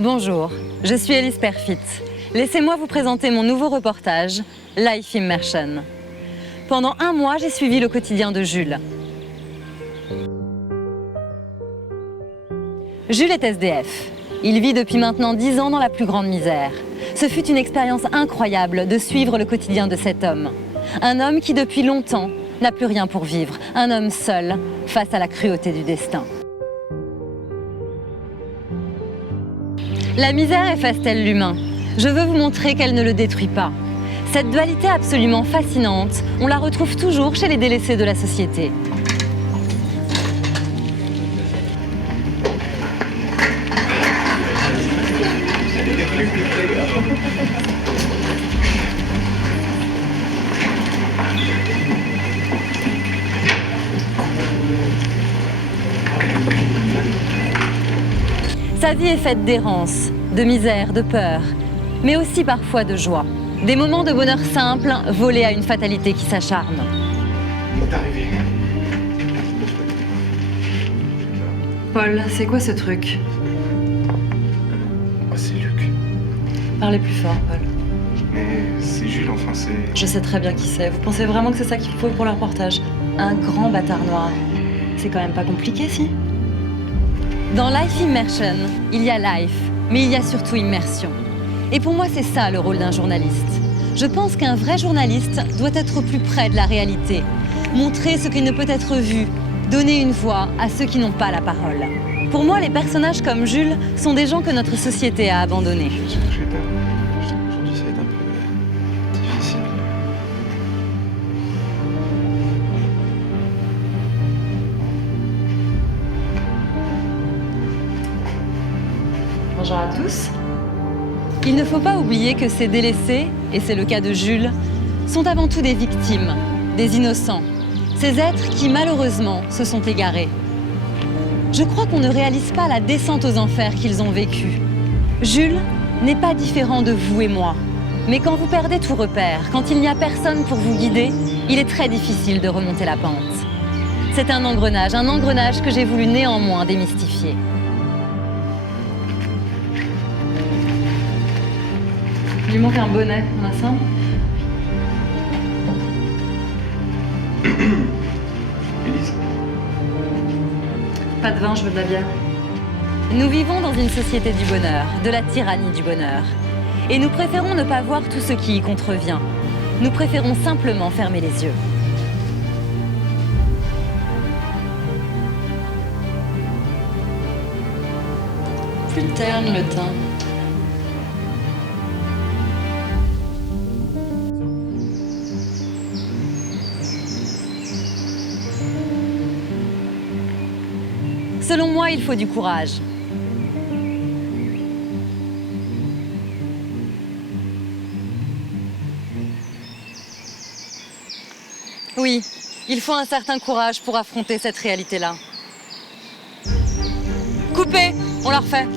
Bonjour, je suis Elise Perfit. Laissez-moi vous présenter mon nouveau reportage, Life Immersion. Pendant un mois, j'ai suivi le quotidien de Jules. Jules est SDF. Il vit depuis maintenant 10 ans dans la plus grande misère. Ce fut une expérience incroyable de suivre le quotidien de cet homme. Un homme qui, depuis longtemps, n'a plus rien pour vivre. Un homme seul, face à la cruauté du destin. La misère efface-t-elle l'humain? Je veux vous montrer qu'elle ne le détruit pas. Cette dualité absolument fascinante, on la retrouve toujours chez les délaissés de la société. Sa vie est faite d'errance, de misère, de peur, mais aussi parfois de joie. Des moments de bonheur simple, volés à une fatalité qui s'acharne. On est arrivé. Paul, c'est quoi ce truc? C'est Luc. Parlez plus fort, Paul. Mais c'est Jules, enfin c'est... Je sais très bien qui c'est. Vous pensez vraiment que c'est ça qu'il faut pour le reportage? Un grand bâtard noir. C'est quand même pas compliqué, si? Dans Life Immersion, il y a life, mais il y a surtout immersion. Et pour moi, c'est ça le rôle d'un journaliste. Je pense qu'un vrai journaliste doit être au plus près de la réalité, montrer ce qui ne peut être vu, donner une voix à ceux qui n'ont pas la parole. Pour moi, les personnages comme Jules sont des gens que notre société a abandonnés. J'ai peur. Aujourd'hui, ça va être un peu difficile. Bonjour à tous. Il ne faut pas oublier que ces délaissés, et c'est le cas de Jules, sont avant tout des victimes, des innocents, ces êtres qui malheureusement se sont égarés. Je crois qu'on ne réalise pas la descente aux enfers qu'ils ont vécue. Jules n'est pas différent de vous et moi, mais quand vous perdez tout repère, quand il n'y a personne pour vous guider, il est très difficile de remonter la pente. C'est un engrenage que j'ai voulu néanmoins démystifier. Il lui manque un bonnet, on a ça? Élise. Pas de vin, je veux de la bière. Nous vivons dans une société du bonheur, de la tyrannie du bonheur. Et nous préférons ne pas voir tout ce qui y contrevient. Nous préférons simplement fermer les yeux. Plus terne le teint. Selon moi, il faut du courage. Oui, il faut un certain courage pour affronter cette réalité-là. Coupez, on la refait.